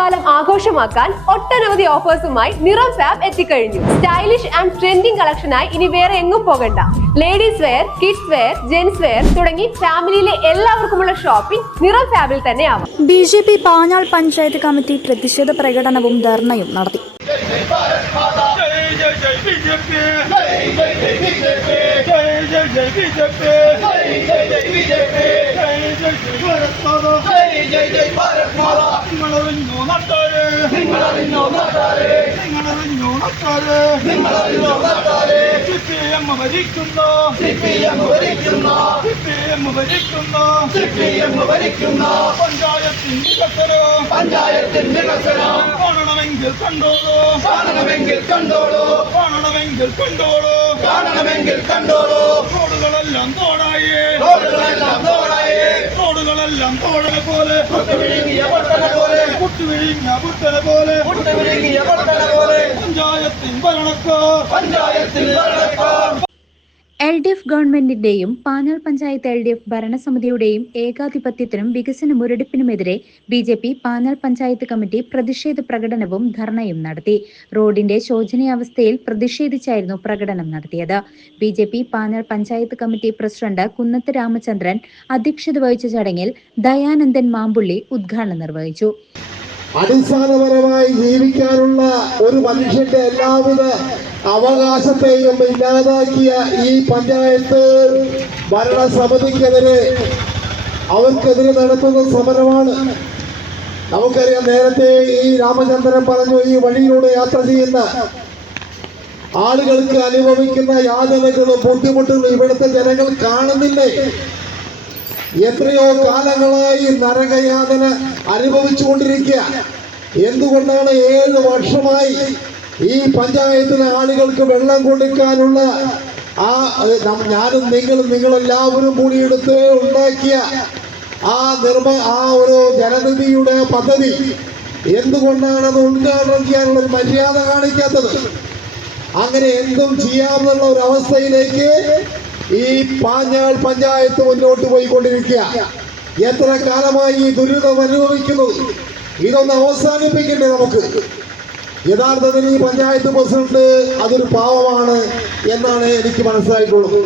ഓണക്കാലം ആഘോഷമാക്കാൻ ഒട്ടനവധി ഓഫേഴ്സുമായി നിറം ഫാബ് എത്തിക്കഴിഞ്ഞു. സ്റ്റൈലിഷ് ആൻഡ് ട്രെൻഡിംഗ് കളക്ഷനായി ഇനി വേറെ എങ്ങും പോകണ്ട. Ladies wear, kids wear, gents wear തുടങ്ങി ഫാമിലിയിലെ എല്ലാവർക്കുമുള്ള ഷോപ്പിംഗ് നിറം ഫാബിൽ തന്നെ ആവാം. BJP പാഞ്ഞാൾ പഞ്ചായത്ത് കമ്മിറ്റി പ്രതിഷേധ പ്രകടനവും ധർണയും നടത്തി. പഞ്ചായത്തിൽ വികസനം കാണണമെങ്കിൽ കണ്ടോളൂ, കാണണമെങ്കിൽ കണ്ടോളൂ, കാണണമെങ്കിൽ കണ്ടോളൂ, കാണണമെങ്കിൽ കണ്ടോളൂ. റോഡുകളെല്ലാം തോടായി, റോഡുകളെല്ലാം തോടായി, റോഡുകളെല്ലാം തോടന പോലെ, പുട്ടുവിഴുങ്ങിയ പൊട്ടന പോലെ, പുട്ടുവിഴുങ്ങിയ പൊട്ടന പോലെ, പുട്ടുവിഴുങ്ങിയ പൊട്ടന പോലെ. പഞ്ചായത്തിൽ ഭരണക്കാർ, പഞ്ചായത്തിൽ ഭരണക്കാർ. LDF ഗവൺമെന്റിന്റെയും പാഞ്ഞാൾ പഞ്ചായത്ത് LDF ഭരണസമിതിയുടെയും ഏകാധിപത്യത്തിനും വികസന മുരടിപ്പിനുമെതിരെ BJP പാഞ്ഞാൾ പഞ്ചായത്ത് കമ്മിറ്റി പ്രതിഷേധ പ്രകടനവും ധർണയും നടത്തി. റോഡിന്റെ ശോചനീയാവസ്ഥയിൽ പ്രതിഷേധിച്ചായിരുന്നു പ്രകടനം നടത്തിയത്. BJP Panjal panchayat committee president Kunnath Ramachandran അധ്യക്ഷത വഹിച്ച ചടങ്ങിൽ ദയാനന്ദൻ മാമ്പുള്ളി ഉദ്ഘാടനം നിർവഹിച്ചു. അടിസ്ഥാനപരമായി ജീവിക്കാനുള്ള ഒരു മനുഷ്യന്റെ എല്ലാവിധ അവകാശത്തെയും ഇല്ലാതാക്കിയ ഈ പഞ്ചായത്ത് ഭരണസമിതിക്കെതിരെ അവർക്കെതിരെ നടത്തുന്ന സമരമാണ്. നമുക്കറിയാം, നേരത്തെ ഈ രാമചന്ദ്രൻ പറഞ്ഞു, ഈ വഴിയിലൂടെ യാത്ര ചെയ്യുന്ന ആളുകൾക്ക് അനുഭവിക്കുന്ന യാതനകളും ബുദ്ധിമുട്ടുകളും ഇവിടുത്തെ ജനങ്ങൾ കാണുന്നില്ലേ? എത്രയോ കാലങ്ങളായി നരകയാതന അനുഭവിച്ചുകൊണ്ടിരിക്കുക. എന്തുകൊണ്ടാണ് 7 വർഷമായി ഈ പഞ്ചായത്തിലെ ആളുകൾക്ക് വെള്ളം കൊടുക്കാനുള്ള ഞാനും നിങ്ങളെല്ലാവരും കൂടി എടുത്ത് ഉണ്ടാക്കിയ ആ ഒരു ജനനിധിയുടെ പദ്ധതി എന്തുകൊണ്ടാണ് അത് ഉദ്ഘാടനം ചെയ്യാനുള്ള ഒരു മര്യാദ കാണിക്കാത്തത്? അങ്ങനെ എന്തും ചെയ്യാമെന്നുള്ള ഒരു അവസ്ഥയിലേക്ക് ഈ പാഞ്ഞാൾ പഞ്ചായത്ത് മുന്നോട്ട് പോയിക്കൊണ്ടിരിക്കുക. എത്ര കാലമായി ഈ ദുരിതം അനുഭവിക്കുന്നു? ഇതൊന്ന് അവസാനിപ്പിക്കണ്ടേ നമുക്ക്? യഥാർത്ഥത്തിൽ ഈ പഞ്ചായത്ത് പ്രസിഡന്റ് അതൊരു പാവമാണ് എന്നാണ് എനിക്ക് മനസ്സിലായിട്ടുള്ളത്.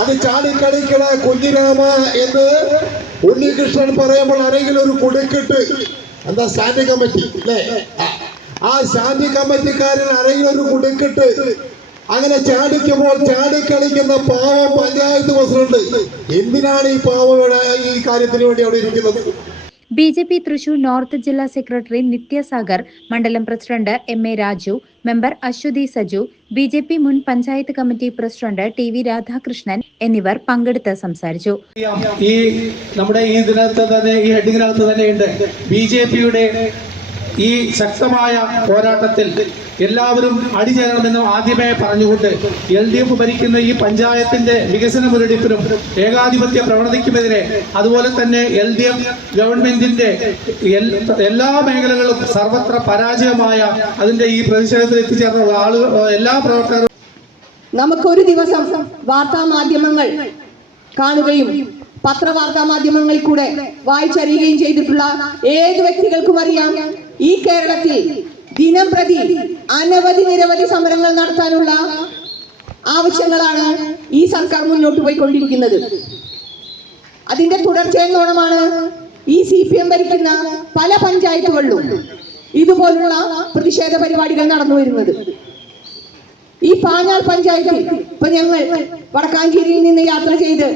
അത് ചാടിക്കളിക്കണ കുഞ്ഞിരാമ എന്ന് ഉണ്ണികൃഷ്ണൻ പറയുമ്പോൾ ആരെങ്കിലും ഒരു കുടുക്കിട്ട്, എന്താ സ്റ്റാൻഡിംഗ് കമ്മിറ്റി അല്ലേ, ആ സ്റ്റാൻഡിംഗ് കമ്മിറ്റിക്കാരൻ ആരെങ്കിലും ഒരു കുടുക്കിട്ട് അങ്ങനെ ചാടിക്കുമ്പോൾ ചാടിക്കളിക്കുന്ന പാവം പഞ്ചായത്ത് പ്രസിഡന്റ് എന്തിനാണ് ഈ പാവം ഈ കാര്യത്തിന് വേണ്ടി അവിടെ ഇരിക്കുന്നത്? BJP തൃശൂർ നോർത്ത് ജില്ലാ സെക്രട്ടറി നിത്യസാഗർ, മണ്ഡലം president MA Raju, member Aswathy Saju, BJP മുൻ panchayat committee president TV Radhakrishnan എന്നിവർ പങ്കെടുത്ത് സംസാരിച്ചു. നമ്മുടെ ഈ ദിനത്ത് തന്നെ ഈ ഹെഡിങ്ങിനകത്ത് തന്നെയുണ്ട് BJPയുടെ ഈ ശക്തമായ പോരാട്ടത്തിൽ എല്ലാവരും അണിചേരണമെന്ന് ആദ്യമേ പറഞ്ഞുകൊണ്ട് LDF ഭരിക്കുന്ന ഈ പഞ്ചായത്തിന്റെ വികസന മുരടിപ്പിനും ഏകാധിപത്യ പ്രവണതയ്ക്കുമെതിരെ, അതുപോലെ തന്നെ LDF ഗവൺമെന്റിന്റെ എല്ലാ മേഖലകളും സർവത്ര പരാജയമായ അതിന്റെ ഈ പ്രതിഷേധത്തിൽ എത്തിച്ചേർന്ന എല്ലാ പ്രവർത്തകരും നമുക്കൊരു ദിവസം വാർത്താ മാധ്യമങ്ങൾ കാണുകയും പത്രവാർത്താ മാധ്യമങ്ങളിൽ കൂടെ വായിച്ചറിയുകയും ചെയ്തിട്ടുള്ള ഏത് വ്യക്തികൾക്കും അറിയാം, ഈ കേരളത്തിൽ ദിനം പ്രതി നിരവധി സമരങ്ങൾ നടത്താനുള്ള ആവശ്യങ്ങളാണ് ഈ സർക്കാർ മുന്നോട്ട് പോയിക്കൊണ്ടിരിക്കുന്നത്. അതിന്റെ തുടർച്ചയെന്നോണമാണ് ഈ CPM ഭരിക്കുന്ന പല പഞ്ചായത്തുകളിലും ഇതുപോലുള്ള പ്രതിഷേധ പരിപാടികൾ നടന്നു വരുന്നത്. ഈ പാഞ്ഞാൾ പഞ്ചായത്തിൽ ഇപ്പൊ ഞങ്ങൾ വടക്കാഞ്ചേരിയിൽ നിന്ന് യാത്ര ചെയ്ത്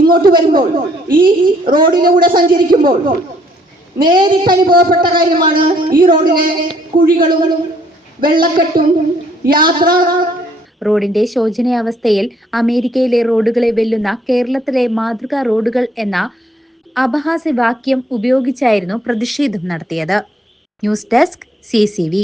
ഇങ്ങോട്ട് വരുമ്പോൾ ഈ റോഡിലൂടെ സഞ്ചരിക്കുമ്പോൾ നേരിട്ട് അനുഭവപ്പെട്ട കാര്യമാണ് ഈ റോഡിലെ കുഴികളും വെള്ളക്കെട്ടും യാത്ര. റോഡിന്റെ ശോചനീയാവസ്ഥയിൽ അമേരിക്കയിലെ റോഡുകളെ വെല്ലുന്ന കേരളത്തിലെ മാതൃകാ റോഡുകൾ എന്ന അപഹാസ്യവാക്യം ഉപയോഗിച്ചായിരുന്നു പ്രതിഷേധം നടത്തിയത്. News desk CCV.